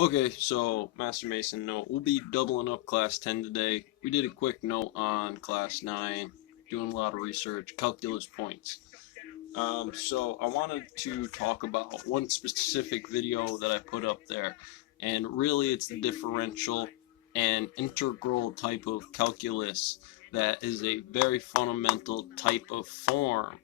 Okay, so Master Mason note, we'll be doubling up class 10 today. We did a quick note on class 9, doing a lot of research, calculus points. So I wanted to talk about one specific video that I put up there, and really it's the differential and integral type of calculus that is a very fundamental type of form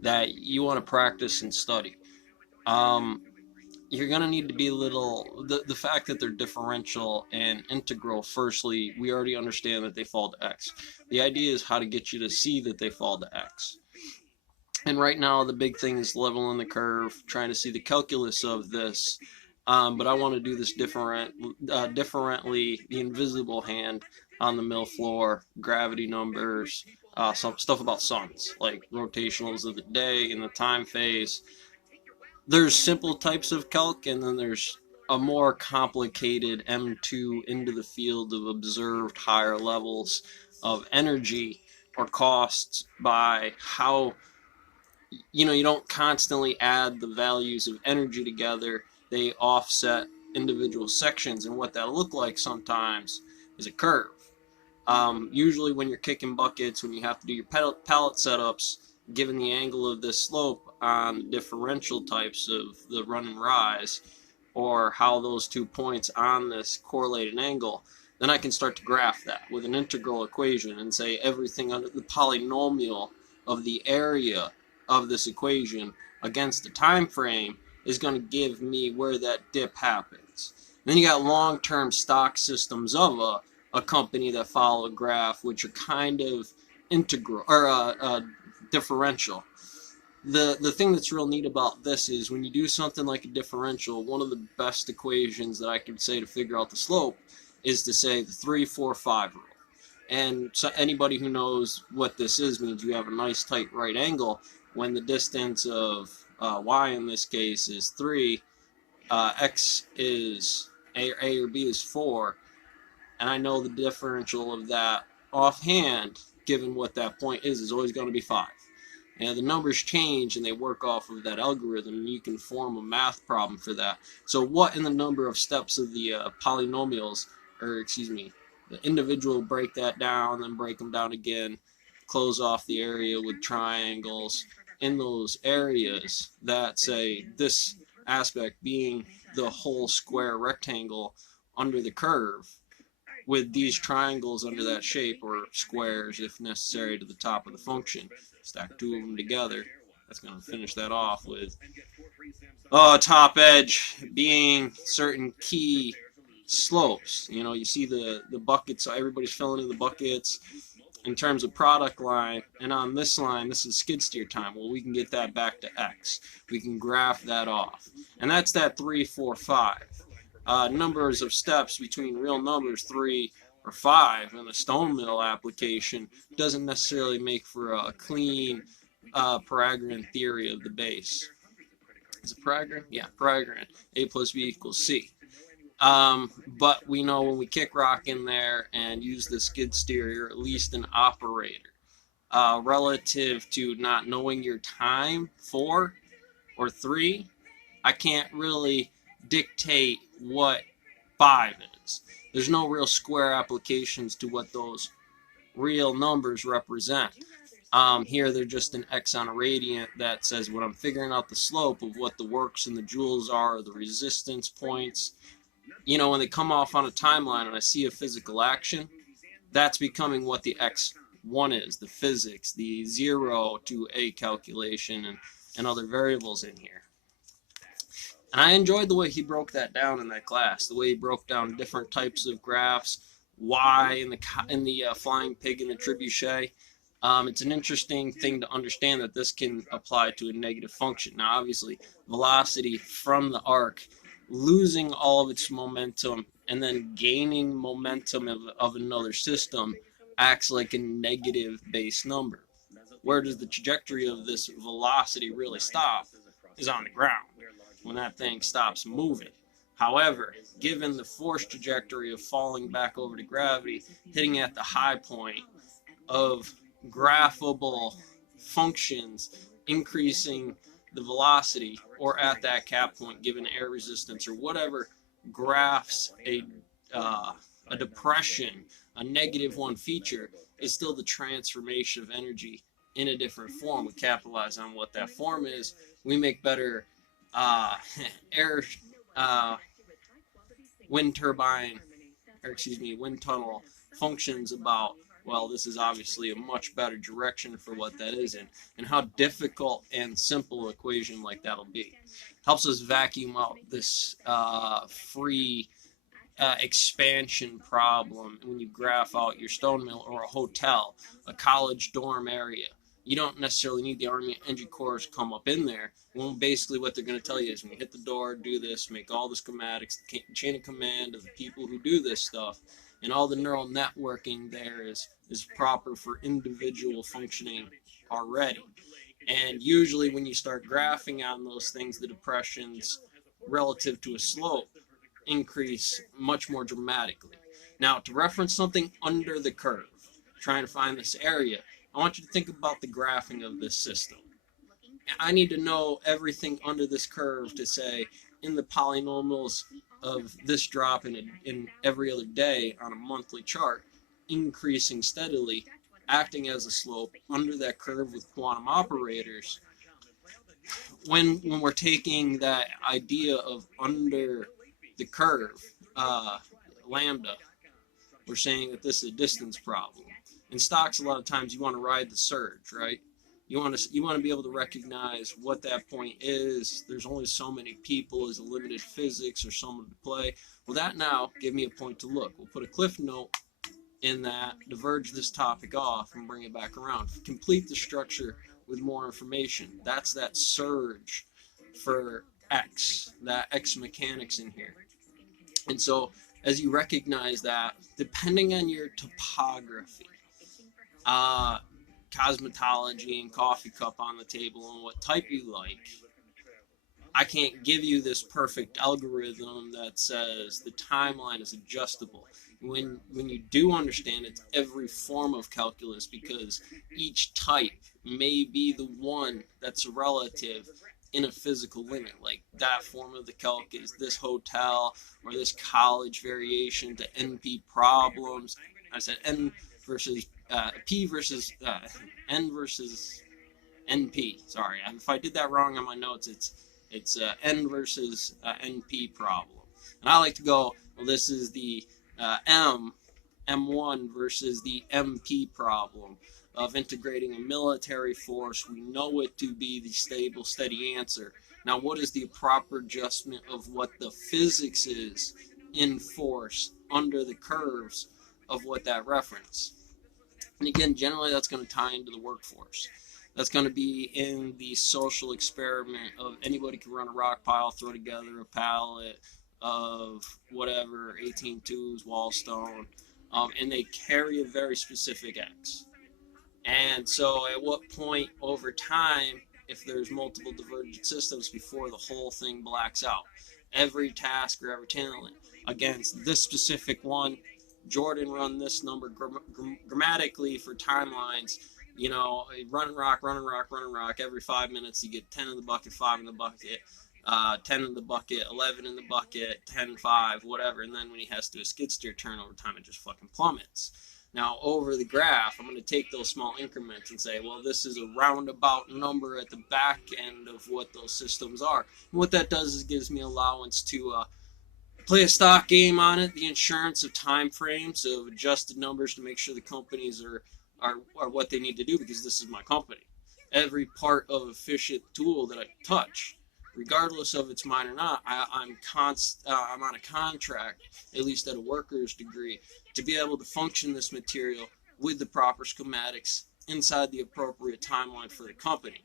that you want to practice and study. Um, you're going to need to be a little the fact that they're differential and integral. Firstly, we already understand that they fall to x. The idea is how to get you to see that they fall to x. And right now the big thing is leveling the curve, trying to see the calculus of this. But I want to do this differently. The invisible hand on the mill floor, gravity numbers, some stuff about suns, like rotationals of the day and the time phase. There's simple types of calc, and then there's a more complicated M2 into the field of observed higher levels of energy or costs by how, you don't constantly add the values of energy together. They offset individual sections, and what that look like sometimes is a curve. Usually when you're kicking buckets, when you have to do your pallet setups, given the angle of this slope on the differential types of the run and rise, or how those 2 points on this correlate an angle, then I can start to graph that with an integral equation and say everything under the polynomial of the area of this equation against the time frame is going to give me where that dip happens. And then you got long-term stock systems of a company that follow a graph, which are kind of integral or differential. The thing that's real neat about this is when you do something like a differential, one of the best equations that I can say to figure out the slope is to say the 3, 4, 5 rule. And so anybody who knows what this is means you have a nice tight right angle when the distance of y in this case is 3, x is a or b is 4, and I know the differential of that offhand, given what that point is always going to be 5. And the numbers change and they work off of that algorithm, and you can form a math problem for that. So what in the number of steps of the polynomials, or excuse me, the individual break that down, then break them down again, close off the area with triangles in those areas that say this aspect being the whole square rectangle under the curve, with these triangles under that shape, or squares if necessary, to the top of the function. Stack 2 of them together. That's going to finish that off with top edge being certain key slopes. You see the buckets, everybody's filling in the buckets in terms of product line, and on this line, this is skid steer time. Well, we can get that back to X. We can graph that off. And that's that 3, 4, 5. Numbers of steps between real numbers 3 or 5 in a stone mill application doesn't necessarily make for a clean Pythagorean theory of the base. Is it Pythagorean? Yeah, Pythagorean. A plus B equals C. But we know when we kick rock in there and use the skid steer, you're at least an operator. Relative to not knowing your time, 4 or 3, I can't really dictate what 5 is. There's no real square applications to what those real numbers represent. Here they're just an x on a radiant that says when I'm figuring out the slope of what the works and the joules are, or the resistance points, when they come off on a timeline and I see a physical action, that's becoming what the x1 is, the physics, the 0 to a calculation, and other variables in here. And I enjoyed the way he broke that down in that class, the way he broke down different types of graphs, y in the flying pig and the trebuchet. It's an interesting thing to understand that this can apply to a negative function. Now, obviously, velocity from the arc, losing all of its momentum and then gaining momentum of another system, acts like a negative base number. Where does the trajectory of this velocity really stop? Is on the ground, when that thing stops moving. However, given the force trajectory of falling back over to gravity, hitting at the high point of graphable functions, increasing the velocity, or at that cap point given air resistance or whatever graphs a depression, a negative one feature, is still the transformation of energy in a different form. We capitalize on what that form is. We make better uh, air, uh, wind turbine, or excuse me, wind tunnel functions about, well, this is obviously a much better direction for what that is in, and how difficult and simple equation like that'll be. Helps us vacuum out this free expansion problem when you graph out your stone mill or a hotel, a college dorm area. You don't necessarily need the Army Energy Corps to come up in there. Well, basically, what they're going to tell you is when you hit the door, do this, make all the schematics, the chain of command of the people who do this stuff, and all the neural networking there is proper for individual functioning already. And usually, when you start graphing on those things, the depressions relative to a slope increase much more dramatically. Now, to reference something under the curve, trying to find this area, I want you to think about the graphing of this system. I need to know everything under this curve to say in the polynomials of this drop in every other day on a monthly chart, increasing steadily, acting as a slope under that curve with quantum operators. When we're taking that idea of under the curve, lambda, we're saying that this is a distance problem. In stocks, a lot of times you want to ride the surge, right? You want to be able to recognize what that point is. There's only so many people, is a limited physics or someone to play. Well, that now give me a point to look. We'll put a cliff note in that, diverge this topic off, and bring it back around. Complete the structure with more information. That's that surge for X, that X mechanics in here. And so as you recognize that, depending on your topography, cosmetology and coffee cup on the table and what type you like, I can't give you this perfect algorithm that says the timeline is adjustable. When you do understand it's every form of calculus, because each type may be the one that's relative in a physical limit. Like that form of the calc is this hotel or this college variation to NP problems. I said N versus P versus N versus NP. Sorry, if I did that wrong on my notes, it's N versus NP problem. And I like to go, well, this is the M1 versus the MP problem of integrating a military force. We know it to be the stable, steady answer. Now, what is the proper adjustment of what the physics is in force under the curves of what that reference? And again, generally that's going to tie into the workforce. That's going to be in the social experiment of anybody can run a rock pile, throw together a pallet of whatever, 18-2s, wall stone, and they carry a very specific X. And so at what point over time, if there's multiple divergent systems before the whole thing blacks out, every task or every talent against this specific one, Jordan run this number grammatically for timelines, you know, run and rock, every 5 minutes you get 10 in the bucket, 5 in the bucket, 10 in the bucket, 11 in the bucket, 10, 5, whatever, and then when he has to do a skid steer turn over time, it just fucking plummets. Now, over the graph, I'm going to take those small increments and say, well, this is a roundabout number at the back end of what those systems are. And what that does is gives me allowance to play a stock game on it, the insurance of time frames, of adjusted numbers to make sure the companies are what they need to do, because this is my company. Every part of efficient tool that I touch, regardless of it's mine or not, I'm on a contract, at least at a worker's degree, to be able to function this material with the proper schematics inside the appropriate timeline for the company.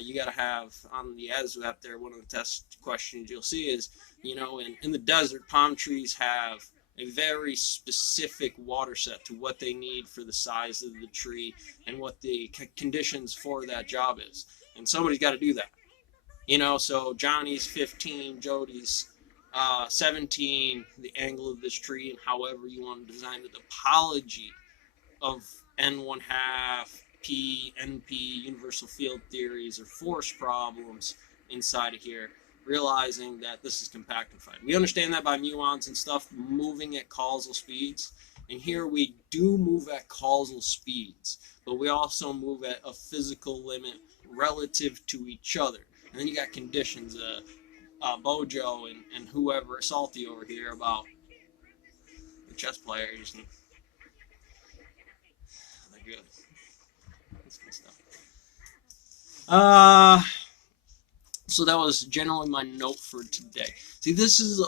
You got to have on the ASU app there, one of the test questions you'll see is, you know, in the desert, palm trees have a very specific water set to what they need for the size of the tree and what the conditions for that job is. And somebody's got to do that. You know, so Johnny's 15, Jody's 17, the angle of this tree, and however you want to design the topology of N1 half, P, NP, universal field theories, or force problems inside of here. realizing that this is compacted fight. We understand that by muons and stuff moving at causal speeds, and here we do move at causal speeds, but we also move at a physical limit relative to each other. And then you got conditions, Bojo and whoever, Salty over here, about the chess players, and they're good. That's good stuff. So that was generally my note for today. See, this is